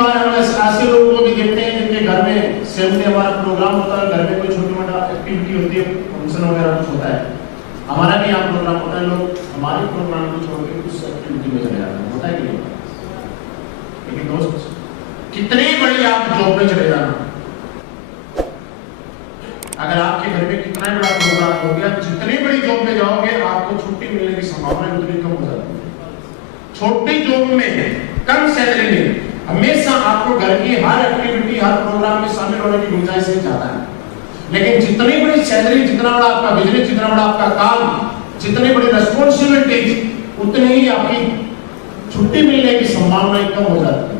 बार हम ऐसे लोगों को भी देखते हैं जिनके घर में सेम हमारा प्रोग्राम होता है, घर में कोई छोटी मोटा एक्टिविटी होती है, फंक्शन वगैरह कुछ होता है, हमारा भी यहाँ प्रोग्राम होता है, लोग हमारे प्रोग्राम को छोड़ के उस एक्टिविटी में चले जाते हैं, होता है कि नहीं? लेकिन दोस्त, कितनी बड़ी आप जॉब में चले जाना, अगर आपके घर में कितना बड़ा प्रोग्राम हो गया, जितनी बड़ी जॉब में जाओगे आपको छुट्टी मिलने की संभावना उतनी कम हो जाती है। छोटी जॉब में, कम सैलरी में हमेशा आपको घर की हर एक्टिविटी, हर प्रोग्राम में शामिल होने की गुंजाइश ही ज्यादा है। लेकिन जितनी बड़ी सैलरी, जितना बड़ा आपका बिजनेस, जितना बड़ा आपका काम, जितनी बड़ी रिस्पॉन्सिबिलिटी, उतनी ही आपकी छुट्टी मिलने की संभावना कम हो जाती है।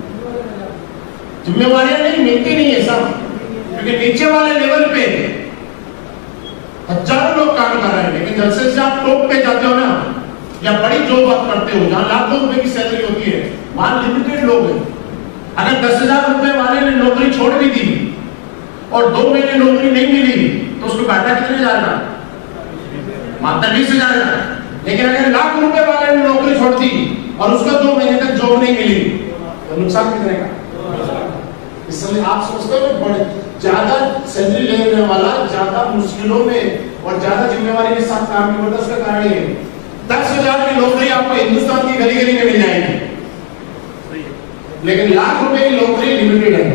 जिम्मेवारियां नहीं मिलती नहीं है सब, क्योंकि नीचे वाले लेवल पे हजारों लोग काम कर रहे हैं, लेकिन जैसे से आप टॉप पे जाते हो ना, या बड़ी जॉब आप करते हो जहां लाखों रुपए की सैलरी होती है, वहां लिमिटेड लोग हैं। अगर 10,000 रुपए वाले ने नौकरी छोड़ भी दी और 2 महीने नौकरी नहीं मिली तो उसको घाटा कितने जाएगा? मात्र 20,000। लेकिन अगर लाख रुपए वाले ने नौकरी छोड़ दी और उसको 2 महीने तक जॉब नहीं मिली तो नुकसान कितने का? इसलिए आप सोचते हो बड़े ज्यादा सैलरी लेने वाला ज्यादा मुश्किलों में और ज्यादा जिम्मेवारी के साथ काम नहीं करता, उसका कारण ये 10,000 की नौकरी आपको हिंदुस्तान की गली गली में मिल जाएगी, लेकिन लाख रुपए की नौकरी लिमिटेड है।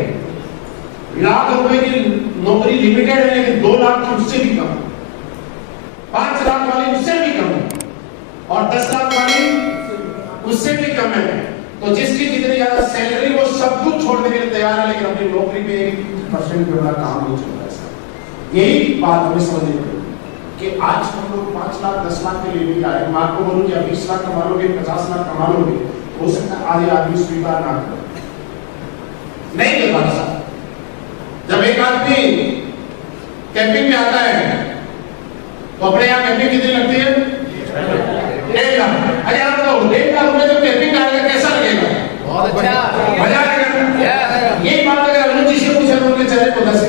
लाख रुपए की नौकरी लिमिटेड है, लेकिन 2 लाख उससे भी कम, 5 लाख वाली उससे भी कम और 10 लाख वाली उससे भी कम है। तो जिसकी जितनी ज्यादा सैलरी, वो सब कुछ छोड़ने के लिए तैयार है, लेकिन अपनी नौकरी पे 1% पे बड़ा काम नहीं चल रहा है। यही बात हमें समझनी पड़ेगी कि आज हम लोग 5 लाख 10 लाख के लिए भी आए, मैं आपको बोलूं कि 20 लाख कमा लोगे, 50 लाख कमा लोगे, हो सकता है आधे आदमी स्वीकार ना करें, नहीं कर पाता। जब एक आदमी कैंपिंग में आता है तो अपने यहाँ कैंपिंग कितनी लगती है? 1.5 लाख। अरे आप बताओ 1.5 लाख रुपए जब कैंपिंग आएगा कैसा लगेगा? बहुत अच्छा, मजा आएगा। यही बात अगर अनुज जी से पूछे तो उनके चेहरे को 10 से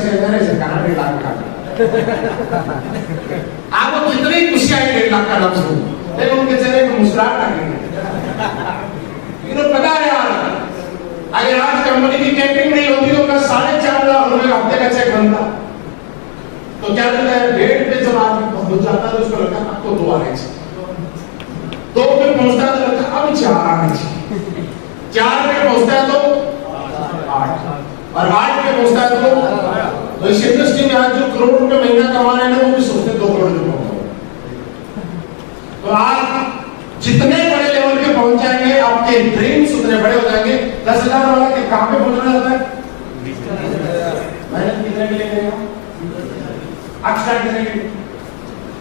कहां 1.5 लाख का आपको कितनी खुशी आई 1.5 लाख का नाम सुन, लेकिन उनके चेहरे को मुस्कुराहट आ गई। पता है यार, अगर आज कंपनी की कैंपिंग नहीं होती तो कल 4.5 लाख रुपए हफ्ते का चेक बनता। तो क्या करता है, 1.5 पे जब आदमी पहुंच जाता है तो उसको लगता है अब तो 2 आने चाहिए, 2 पे पहुंचता है तो लगता है अब 4 आने चाहिए, 4 पे पहुंचता है तो 8 और 8 पे पहुंचता है तो इस इंडस्ट्री में आज जो करोड़ रुपए महीना कमा रहे हैं वो भी सोचते 2 करोड़ रुपए। तो आप जितने बड़े लेवल पे पहुंच जाएंगे, आपके ड्रीम्स उतने बड़े हो जाएंगे। 10,000 वाला के कहां पे पहुंचना जाता है? मेहनत कितने के लिए करेगा? अक्षर कितने के लिए?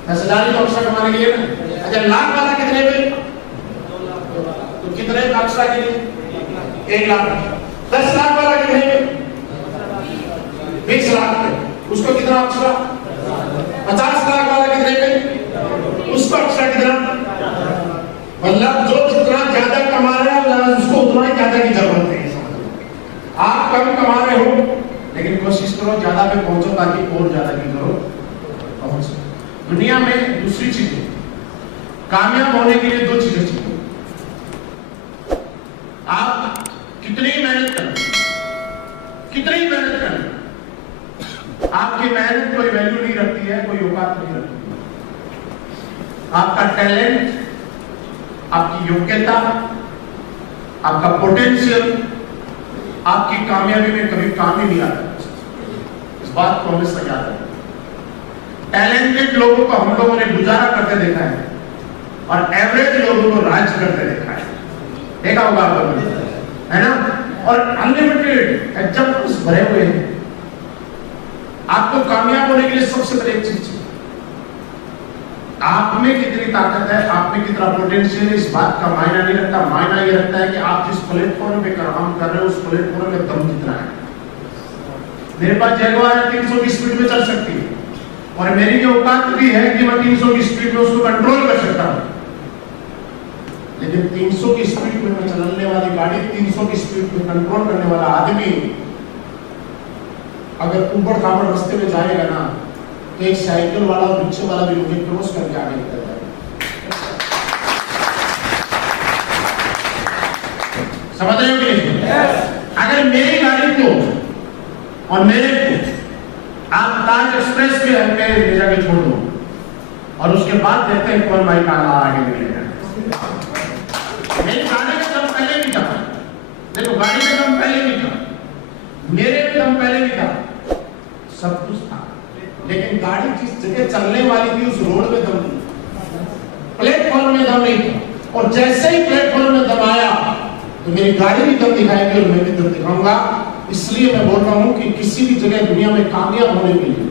10,000 तो अक्षर कमाने के लिए ना। अच्छा, लाख वाला कितने पे? तो कितने अक्षर के लिए? 1 लाख। 10 लाख वाला कितने पे? 20 लाख पे। उसको कितना अक्षर? 50 लाख वाला कितने पे? उसको अक्षर कितना? मतलब जो जितना ज्यादा कमा रहा है उसको उतना ही ज्यादा की जरूरत है। आप कम कमा रहे हो लेकिन कोशिश करो ज्यादा पे पहुंचो ताकि और ज्यादा की जरूरत पहुंचे। दुनिया में दूसरी चीजें, कामयाब होने के लिए 2 चीजें चाहिए। आप कितनी मेहनत करें, कितनी मेहनत करें, आपकी मेहनत कोई वैल्यू नहीं रखती है, कोई औकात नहीं रखती है। आपका टैलेंट, आपकी योग्यता, आपका पोटेंशियल आपकी कामयाबी में कभी काम ही नहीं आता। इस बात को हमेशा याद रखें। टैलेंटेड लोगों को हम लोगों ने गुजारा करते देखा है और एवरेज लोगों को राज करते देखा है, देखा होगा आपको, है ना? और अनलिमिटेड एग्जाम्पल्स भरे हुए हैं। आपको कामयाब होने के लिए सबसे पहले एक चीज, आप में कितनी ताकत है, आप में कितना पोटेंशियल है, इस बात का मायना नहीं रखता। मायना ये रखता है कि आप जिस प्लेटफॉर्म पे काम कर रहे हो उस प्लेटफॉर्म में दम कितना है। मेरे पास जगुआर है 300 की स्पीड में चल सकती है और मेरी जो औकात भी है कि मैं 300 की स्पीड में उसको कंट्रोल कर सकता हूं, लेकिन 300 की स्पीड में चलने वाली गाड़ी, 300 की स्पीड में कंट्रोल करने वाला आदमी अगर ऊपर खाबड़ रास्ते में जाएगा ना तो एक साइकिल वाला और रिक्शे वाला भी मुझे क्रॉस करके आगे निकल जाएगा। समझ रहे हो कि नहीं? अगर मेरी गाड़ी को और मेरे को आप ताज एक्सप्रेस पे ले जाके छोड़ दो और उसके बाद देखते हैं कौन भाई काला आगे मिलेगा। मेरी गाड़ी का दम पहले भी था, देखो गाड़ी का दम पहले भी था, मेरे भी दम पहले भी था, सब कुछ था, लेकिन गाड़ी जिस जगह चलने वाली थी उस रोड में दम नहीं, प्लेटफॉर्म में दम नहीं था। और जैसे ही प्लेटफॉर्म में दम आया तो मेरी गाड़ी भी दम दिखाएगी और मैं भी दम दिखाऊंगा। इसलिए मैं बोल रहा हूं कि किसी भी जगह दुनिया में कामयाब होने के लिए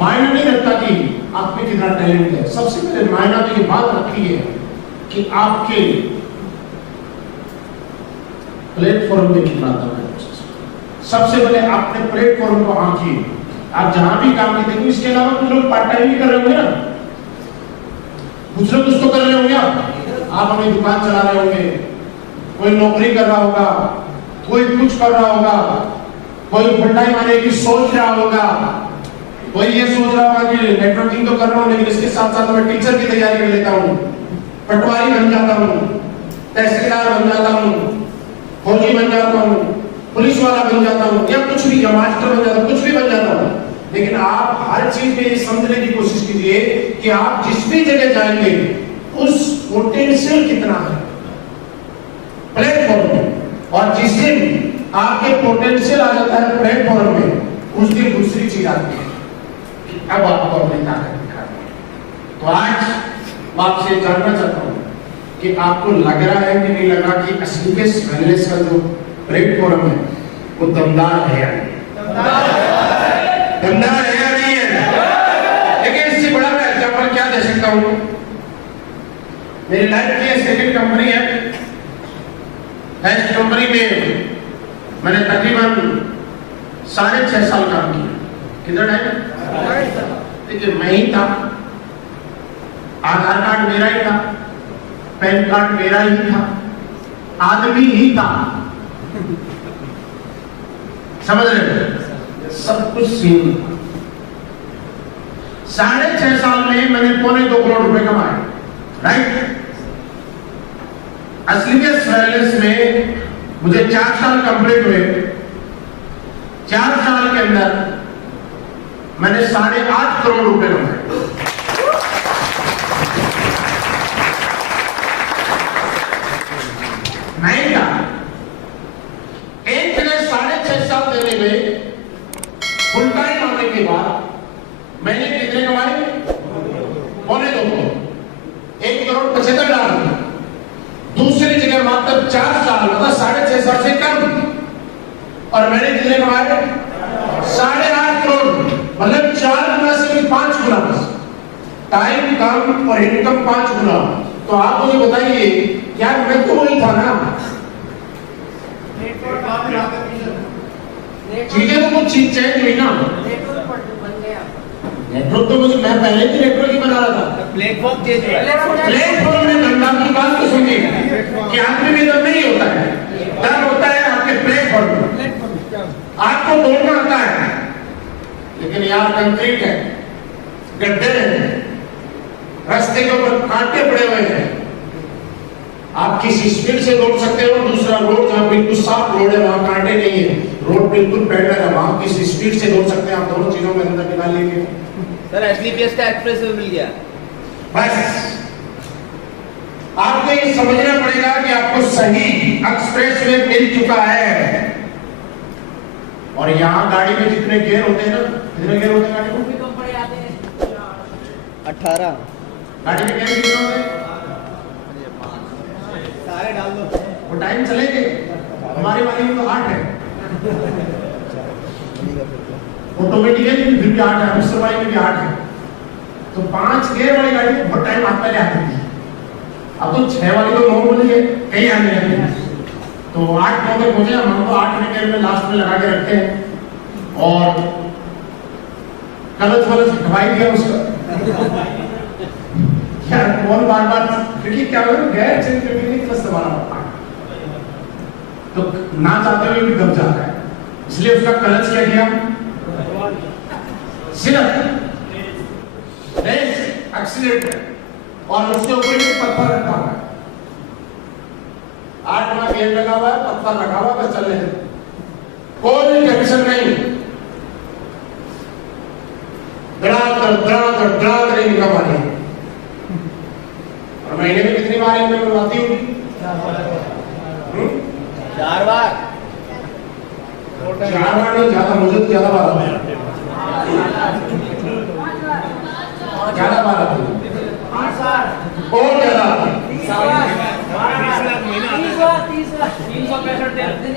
मायना नहीं रखता कि आप में कितना टैलेंट है, सबसे पहले मायना तो ये बात रखती है कि आपके प्लेटफॉर्म में कितना दम है। सबसे पहले आपने प्लेटफॉर्म को आंकिए। आप जहां भी काम करते हैं, इसके अलावा कुछ लोग पार्ट टाइम भी कर रहे होंगे ना, कुछ लोग कुछ तो कर रहे होंगे। आप अपनी दुकान चला रहे होंगे, कोई नौकरी कर रहा होगा, कोई कुछ कर रहा होगा, कोई फुल टाइम आने की सोच रहा होगा, कोई ये सोच रहा होगा कि नेटवर्किंग तो कर रहा हूं लेकिन इसके साथ साथ मैं टीचर की तैयारी कर लेता हूं, पटवारी बन जाता हूं, तहसीलदार बन जाता हूं, फौजी बन जाता हूं, पुलिस वाला बन जाता हूं, या कुछ भी, या मास्टर बन जाता हूं, कुछ भी बन जाता हूं। लेकिन आप हर चीज में ये समझने की कोशिश कीजिए कि आप जिस भी जगह जाएंगे उस पोटेंशियल कितना है प्लेटफॉर्म में, और जिस दिन आपके पोटेंशियल आ जाता है प्लेटफॉर्म में उस दिन दूसरी चीज आती है, अब आपको अपनी ताकत दिखानी है। तो आज मैं आपसे जानना चाहता हूं कि आपको लग रहा है कि नहीं लग रहा कि एसलीपीएस वेलनेस का जो प्लेटफॉर्म है वो दमदार है या नहीं? दमदार है या नहीं है? लेकिन इससे बड़ा मैं एग्जाम्पल क्या दे सकता हूं? मेरी लाइफ की सेकंड कंपनी है, इस कंपनी में मैंने तकरीबन 6.5 साल काम किया। किधर है? देखिए मैं ही था, आधार कार्ड मेरा ही था, पैन कार्ड मेरा ही था, आदमी ही था, समझ रहे? सब कुछ सेम। 6.5 साल में मैंने 2.25 करोड़ रुपए कमाए, राइट? एसलीपीएस वेलनेस में मुझे 4 साल कंप्लीट हुए। 4 साल के अंदर मैंने 8.5 करोड़ रुपए कमाए। नहीं था एक जगह 6.5 साल देने में फुल टाइम आने के बाद मैंने कितने कमाए? 2.25 करोड़, 1 करोड़ 75 लाख। दूसरी जगह मात्र 4 साल, मतलब 6.5 साल से कम, और मैंने कितने कमाए? 8.5 करोड़, मतलब 4 गुना से भी 5 गुना। टाइम कम और इनकम 5 गुना। तो आप मुझे बताइए, यार मैं तो वही था ना, चीजें तो कुछ चीज चेंज हुई ना। नेटवर्क तो मुझे, मैं पहले भी नेटवर्क ही बना रहा था, प्लेटफॉर्म चेंज हुआ है। प्लेटफॉर्म में धंधा की बात तो सुनिए कि आदमी में दम नहीं होता है, दम होता है आपके प्लेटफॉर्म में। आपको दौड़ना आता है, लेकिन यार कंक्रीट है, गड्ढे हैं, रास्ते के ऊपर कांटे पड़े हुए हैं। आप किसी स्पीड से दौड़ सकते हो, दूसरा रोड जहाँ बिल्कुल साफ रोड है वहां कांटे नहीं है, रोड बिल्कुल पैदल है, वहां किसी स्पीड से दौड़ सकते हैं। आप दोनों चीजों में अंदर निकाल लेंगे। सर एसलीपीएस का एक्सप्रेस वे मिल गया। बस आपको ये समझना पड़ेगा कि आपको सही एक्सप्रेस वे मिल चुका है। और यहाँ गाड़ी में जितने गियर होते हैं ना, कितने गियर होते हैं गाड़ी में? 18। गाड़ी में गियर कितने होते हैं? सारे डाल दो, वो टाइम चलेंगे। हमारे वाली में तो 8 है, ऑटोमेटिक है लेकिन फिर भी 8 है, मिक्सर वाली में भी 8 है। तो 5 गियर वाली गाड़ी में बहुत टाइम आप पहले आती थी। अब तो 6 वाली तो नॉर्मल है, कहीं आने लगी है। तो 8-9 तक पहुंचे, हम तो 8वें गियर में लास्ट में लगा के रखते हैं और कलच वलच हटवाई दिया उसका। यार कौन बार बार, क्योंकि क्या होगा गैर चेंज करके नहीं प्लस दबाना पड़ता है, तो ना चाहते हुए भी दब जाता है। इसलिए उसका क्लच क्या किया, सिर्फ रेस एक्सीलेटर और उसके ऊपर एक पत्थर रखा हुआ है। 8वां गेट लगा हुआ है, पत्थर रखा हुआ है, बस चल रहे हैं, कोई टेंशन नहीं। धड़ाधड़ नहीं निकल पा रही। और महीने में कितनी बार इनमें आती होगी? 4 बार। 4 बार नहीं, ज्यादा, मुझे तो ज्यादा बार आती है, ज्यादा बार आती है, और ज्यादा आती है। 365 दिन